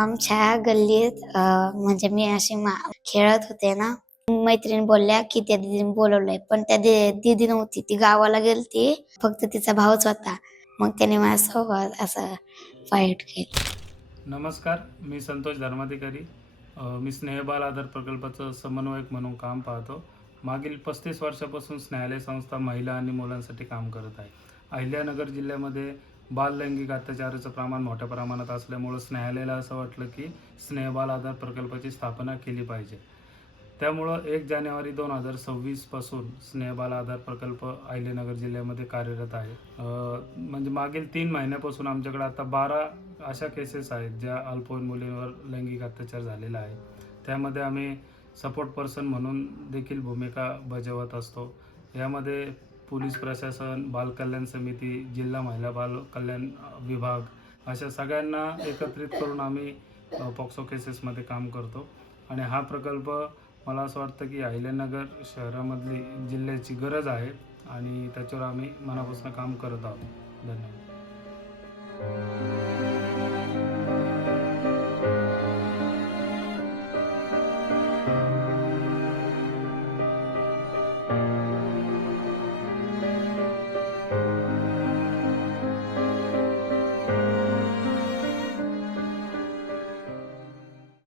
आमच्या गल्लीत म्हणजे मी अशी खेळत होते ना, मैत्रीण बोलल्या की त्या दीदीने बोलवलंय, पण त्या दीदी नव्हती, ती गावाला गेलती. फक्त तिचा भाऊच होता. मग त्याने माझ्यासोबत असं फाईट केली. नमस्कार, मी संतोष धर्माधिकारी. मी स्नेहबाल आधार प्रकल्पाचं समन्वयक म्हणून काम पाहतो. मागील 35 वर्षापासून स्नेहालय संस्था महिला आणि मुलांसाठी काम करत आहे. अहिल्यानगर जिल्ह्यामध्ये बाल लैंगिक अत्याचाराचं प्रमाण मोठ्या प्रमाणात असल्यामुळं स्नेहालयाला असं वाटलं की स्नेहबाल आधार प्रकल्पाची स्थापना केली पाहिजे. त्यामुळं 1 जानेवारी 2026 पासून स्नेहबाल आधार प्रकल्प अहिल्यानगर जिल्ह्यामध्ये कार्यरत आहे. म्हणजे मागील 3 महिन्यापासून आमच्याकडे आता 12 अशा केसेस आहेत ज्या अल्पवयीन मुलींवर लैंगिक अत्याचार झालेला आहे. त्यामध्ये आम्ही सपोर्ट पर्सन म्हणून देखील भूमिका बजावत असतो. यामध्ये पोलीस प्रशासन, बालकल्याण समिती, जिल्हा महिला बाल कल्याण विभाग अशा सगळ्यांना एकत्रित करून आम्ही पॉक्सो केसेसमध्ये काम करतो. आणि हा प्रकल्प मला असं वाटतं की अहिल्यानगर शहरामधली जिल्ह्याची गरज आहे आणि त्याच्यावर आम्ही मनापासून काम करत आहोत. धन्यवाद.